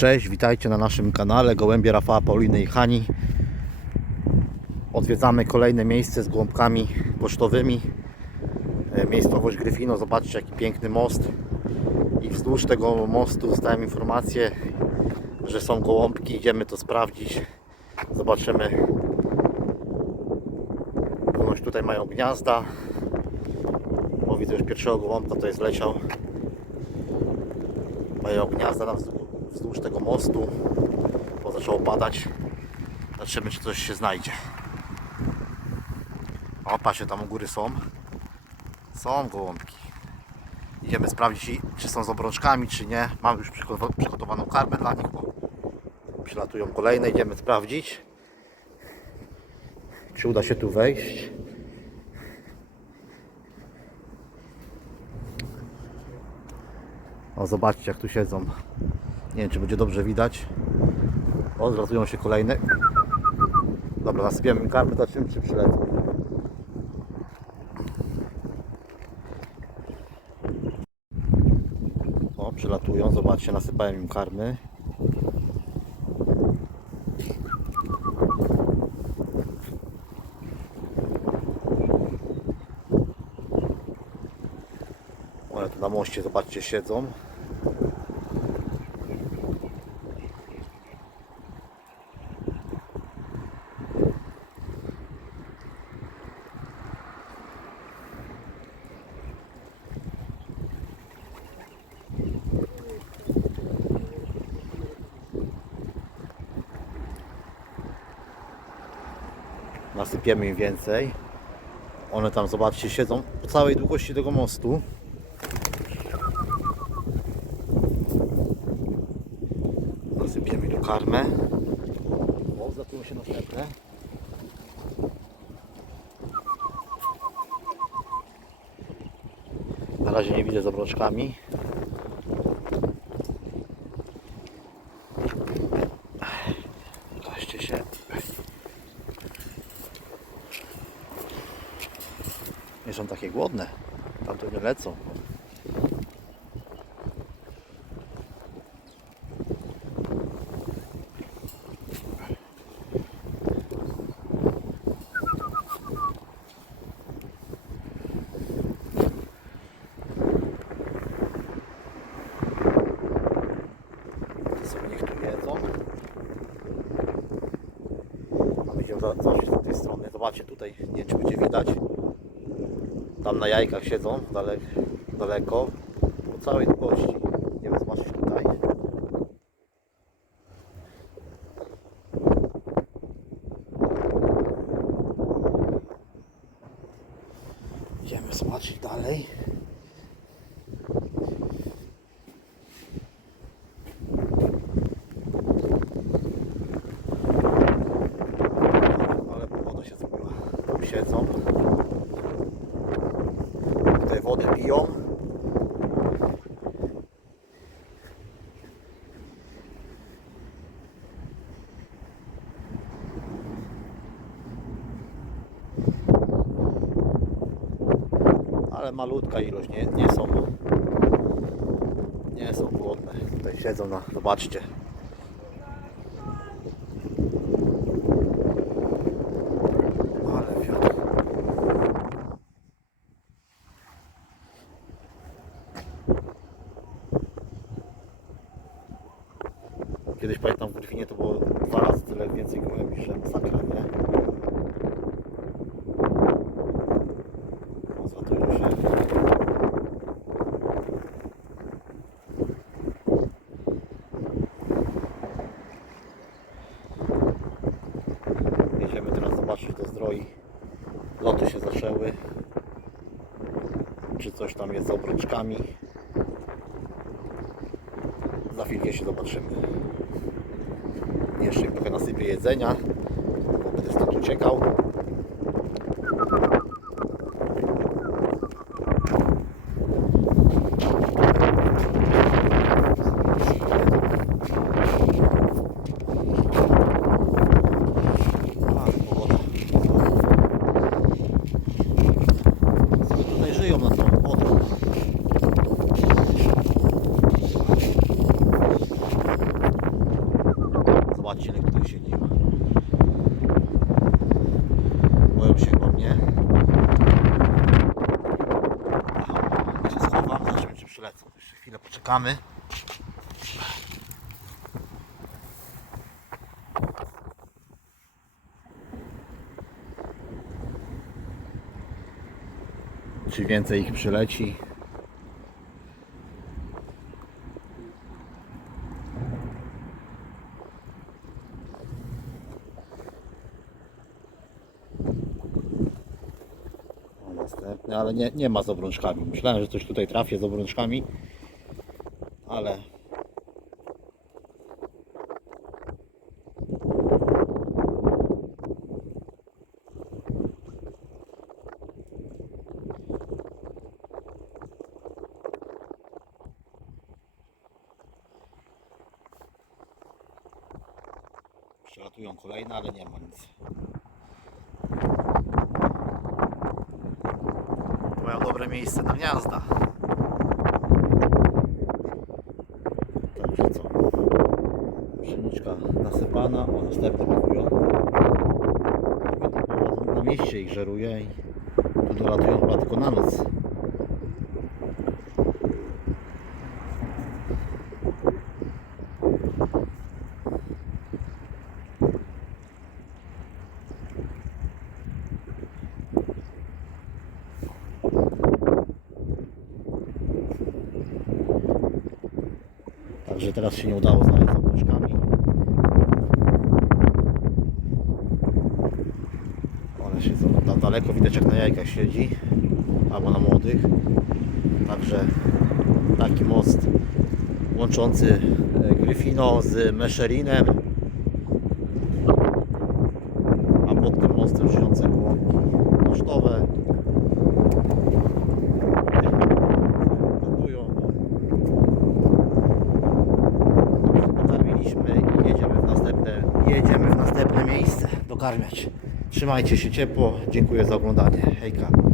Cześć, witajcie na naszym kanale Gołębie Rafała Pauliny i Hani. Odwiedzamy kolejne miejsce z gołąbkami pocztowymi. E, Miejscowość Gryfino, zobaczcie jaki piękny most. I wzdłuż tego mostu dostałem informację, że są gołąbki. Idziemy to sprawdzić. Zobaczymy. Ponoć tutaj mają gniazda. O, widzę już pierwszego gołąbka, to jest leciał. Mają gniazda na wzdłuż, wzdłuż tego mostu, bo zaczęło padać. Zobaczymy, czy coś się znajdzie. O, patrzcie, tam u góry są. Są gołąbki. Idziemy sprawdzić, czy są z obrączkami, czy nie. Mam już przygotow- przygotowaną karmę dla nich, przylatują kolejne. Idziemy sprawdzić, czy uda się tu wejść. O, zobaczcie jak tu siedzą. Nie wiem, czy będzie dobrze widać. O, zlatują się kolejne. Dobra, nasypiemy im karmy, zobaczymy, czy przylecą. O, przylatują, zobaczcie, nasypałem im karmy. One tu na moście, zobaczcie, siedzą. Nasypiemy im więcej. One tam, zobaczcie, siedzą po całej długości tego mostu. Nasypiemy tu karmę. O, zatują się następne. Na razie nie widzę z obrączkami. Pokażcie się. Nie są takie głodne. Tam to nie lecą. Zobaczcie tutaj, nie wiem czy będzie widać. Tam na jajkach siedzą dalek, daleko. Po całej długości. Nie wiem, zobaczyć tutaj. Idziemy zobaczyć dalej. Ale pogoda się zrobiła. Tam siedzą. Ale malutka ilość, nie, nie są nie są głodne. Tutaj siedzą na, zobaczcie. Kiedyś pamiętam w Gryfinie to było dwa razy tyle więcej gołębi, że masakra, nie? O, Zlatują się. Jedziemy teraz zobaczyć do zdroi. Loty zaczęły. Czy coś tam jest z obrączkami. Za chwilkę się zobaczymy. Jeszcze trochę nasypię jedzenia, bo będę stąd uciekał. A, pogoda. Sobie tutaj żyją na tą wodę. Zobaczcie ile tutaj siedzi. Boją się chyba mnie. Ja się schowam, zobaczymy czy przylecą. Jeszcze poczekamy. Czy więcej ich przyleci? O, następny, ale nie, nie ma z obrączkami. Myślałem, że coś tutaj trafię z obrączkami, ale przelatują kolejne, ale nie ma nic. Mają dobre miejsce na gniazda. Także co? Pszeniczka nasypana, o następne pakują. Na mieście ich żeruje i tu dolatują chyba tylko na noc. Także teraz się nie udało znaleźć z obrączkami. One siedzą na daleko, widać jak na jajkach siedzi, albo na młodych. Także taki most łączący e, Gryfino z Mesherinem. A pod tym mostem żyjące gołąbki pocztowe. Lądują. Dokarmiliśmy i jedziemy w następne, jedziemy w dokarmiać. Trzymajcie się ciepło. Dziękuję za oglądanie. Hejka.